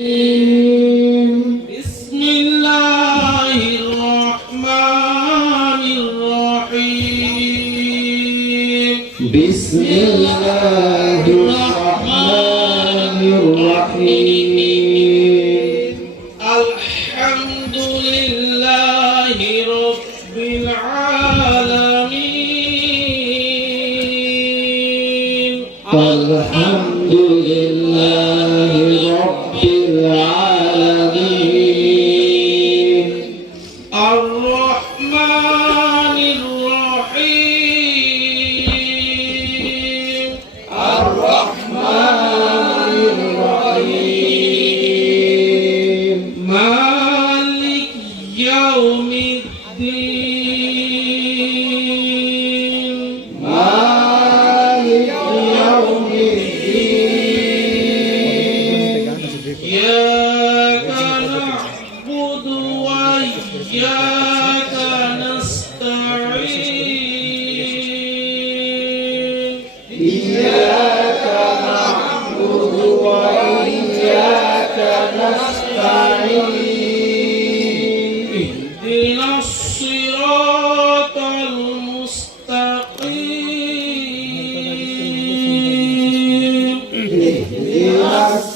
بسم الله الرحمن الرحيم بسم الله الرحمن الرحيم الحمد لله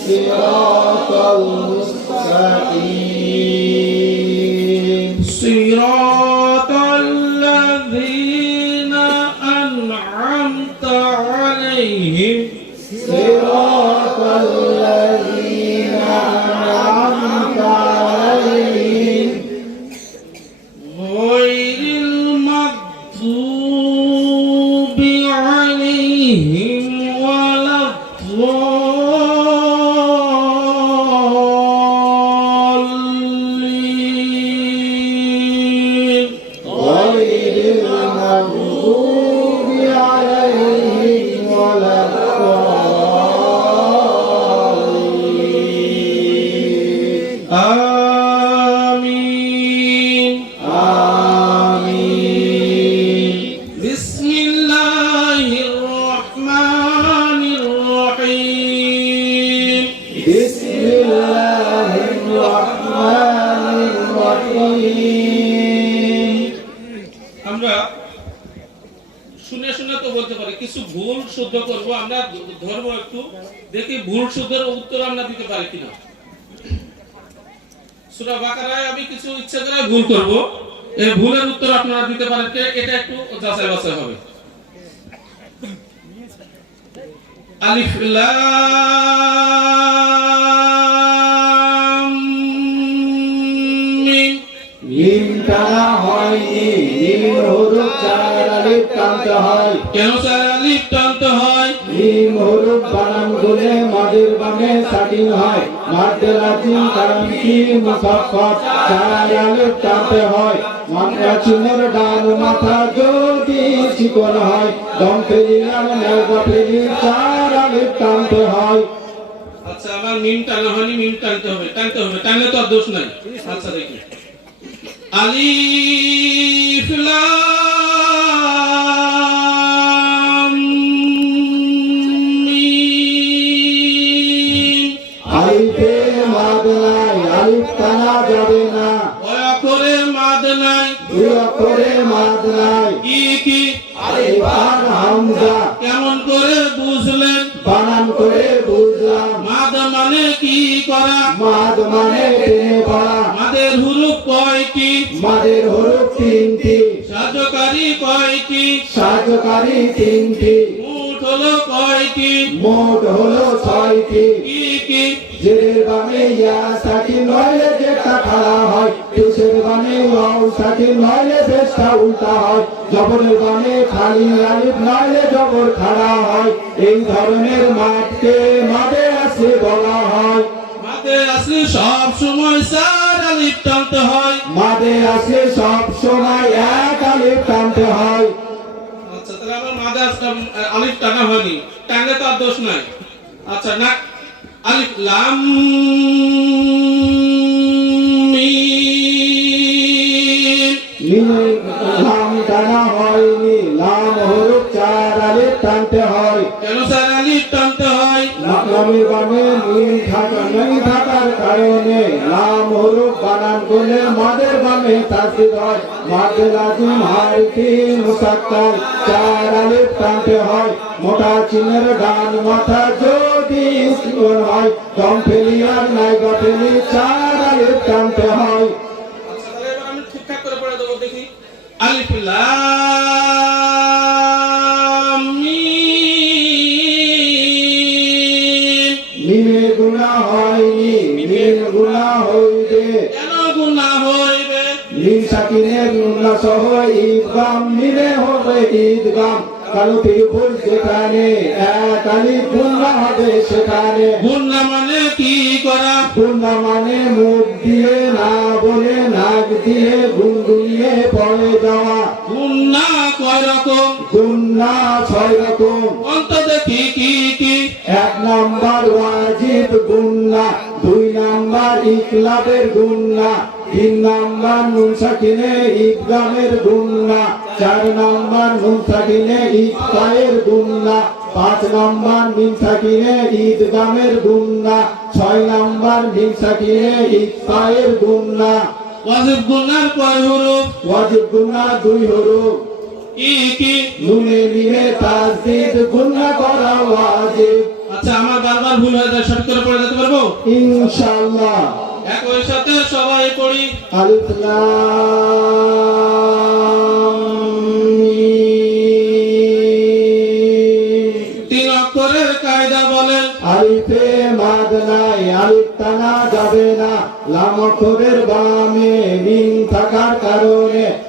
Senhor. শুনে শুনে তো বলতে পারি, কিছু ভুল শুদ্ধ করব আমরা, ধরবো একটু, দেখি ভুল শুদ্ধের উত্তর আমরা দিতে পারি কিনা। সুরা বাকারায় আমি কিছু ইচ্ছা করে ভুল করব। এই ভুলের উত্তর আপনারা দিতে পারেন এটা একটু যাচাই বাছাই হবে। কেন স্যার আলিফ টানতে হয় মিম বানান মাদের বামে সাটিন হয়। কারণ কি? মুসাফফত চার আলিফ টানতে হয়। মাত্রা চিহ্নের ডান মাথা যদি চিকন হয় দম নেওয়া আলিফ টানতে হয়। আচ্ছা আমার মিম টানা হয়নি মিম টানতে হবে টানতে হবে টানলে তো আর দোষ নাই। আচ্ছা দেখি। আলিফ লাম মাদ নাই দুই অক্ষরে মাদ নাই কি কি আর হামজা। কেমন করে বুঝলেন? বানান করে বুঝলাম। মাদ মানে কি করা? মাদ মানে টেনে পড়া। মাদের হুরুফ কয়টি? মাদের হরুপ তিনটি। সাহায্যকারী কয়টি? সাহায্যকারী তিনটি। হলো কয়টি? মোট হলো ছয়টি। কি কি? জেরের বামে ইয়া সাকি নইলে যেটা খাড়া হয়। পেশের বামে ওয়াও সাকি নইলে বেশটা উল্টা হয়। জবরের বামে খালি আলিফ নইলে জবর খাড়া হয়। এই ধরনের মাঠকে মাঠে আসে বলা হয়। মাদের আসলে সব সময় চার আলিফ টানতে হয়। মাঠে আসে সব সময় এক আলিফ টানতে হয়। আসলাম আলিফ টানা হয়নি। টানলে তো আর দোষ নাই। আচ্ছা না আলিফ লাম নেই থাকার কারণে নাম হরুপ বানান করলে মাদের বামে তাসিদ হয়। মাদের আজিম হারফি মুসাক্কাল, চার আলিফ টানতে হয়। মোটা চিনের ডান মাথা যদি চিকন হয়, দম ফেলি আর নাইগা ফেলি চার আলিফ টানতে হয়। আচ্ছা আলিফ লাম সাকিনের নুনা সহ ঈদগাম মিলে হবে ঈদগাম। কালো ত্রিভুজ যেখানে এক আলি গুণা হবে সেখানে। গুনাহ মানে কি করা? গুণা মানে মুখ দিয়ে না বলে নাক দিয়ে গুনগুনিয়ে পড়ে যাওয়া। গুনাহ কয় রকম? গুন্না ছয় রকম। অন্ত দেখি কি কি? এক নাম্বার ওয়াজিব গুন্না দুই নাম্বার ইকলাবের গুন্না। তিন নাম্বার নুন সাকিনে ইকদামের গুন্না চার নাম্বার নুন সাকিনে ইকতায়ের গুন্না পাঁচ নাম্বার মিন সাকিনে ঈদগামের গুন্না ছয় নাম্বার মিন সাকিনে ইকতায়ের গুন্না। ওয়াজিব গুনার কয় হরফ? ওয়াজিব দুই হরুফ। কি নুনে মিনে তাসদিদ গুন্না করা ওয়াজিব। আচ্ছা আমার বারবার ভুল হয়ে যায় শর্ট করে পড়ে যেতে পারব? ইনশাআল্লাহ। একই সাথে সবাই পড়ি। আলিফ। তিন অক্ষরের কায়দা বলেন। আলিফে মাদ নাই আলিফ টানা যাবে না। লাম অক্ষরের বামে মিন থাকার কারণে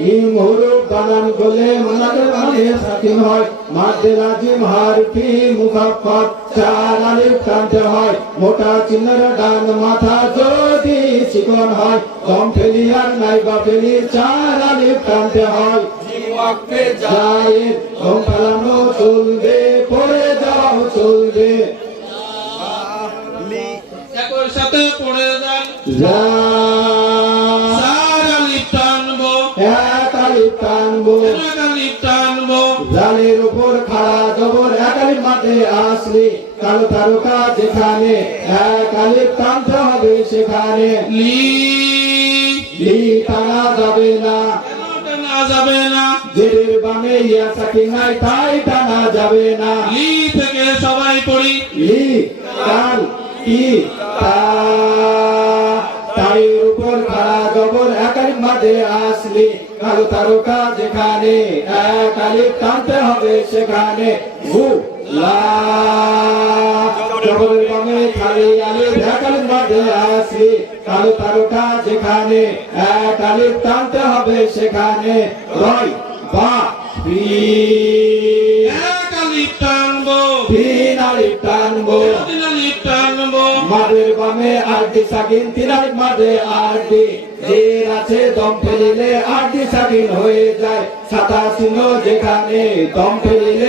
মিম হরুফ বানান বলে মনাদের মানে সাকিন হয়। মাদের আজিম হারফি মুখাফাত চার আলিফ টানতে হয়। মোটা চিহ্নের ডান মাথা যদি চিকন হয়। দম ফেলি আর নাইবা ফেলি চার আলিফ টানতে হয়। জায়েদ দম ফেলানো চলবে পড়ে যাও চলবে। একই সাথে পড়ে যান। যা উপর খাড়া জবর এক মাঠে আসলি। কালো তারকা যেখানে এক আলিফ টানতে হবে সেখানে। লি। লি টানা যাবে না। যাবে না। জেরের বামে ইয়া সাকিন নাই তাই টানা যাবে না। লি থেকে সবাই পড়ি। লি কাল ই তা তারের উপর খাড়া জবর মাঠে আসলি কালো তারকা যেখানে এক আলিফ টানতে হবে সেখানে। হু লা। জবরের বামে খালি আলিফ এক আলিফ মাঠে আসলি কালো তারকা যেখানে এক আলিফ টানতে হবে সেখানে। রয় বা বি এক আলিফ টানবো। তিন আলিফ টানবো। তিন আলিফ টানবো। মাদের বামে আরডি সাকিন তিনার মাঝে আরডি জের আছে দম ফেলিলে আর সাকিন হয়ে যায়। সাতা চিহ্ন যেখানে দম ফেলিলে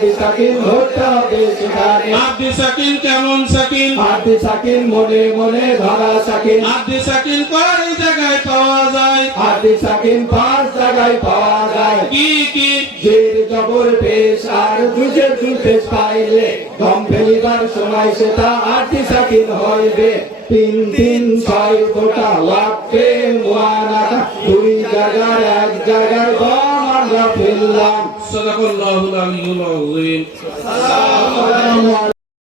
আরডি সাকিন ধরতে হবে সেখানে। আদি সাকিন কেমন সাকিন? আরডি সাকিন মনে মনে ধরা সাকিন। আদি সাকিন কয় জায়গায় পাওয়া যায়। আরডি সাকিন পাঁচ জায়গায় পাওয়া যায়। কি কি? জের জবর পেশ আর দুজের দুপেশ পাইলে দম ফেলিবার সময় সেটা আটটি সাকিন হইবে। তিন তিন ছয় গোটা লাগবে দুই জায়গার এক জায়গায় আমরা ফেললাম সদাকল্লাহুল আলিয়্যুল আযীম।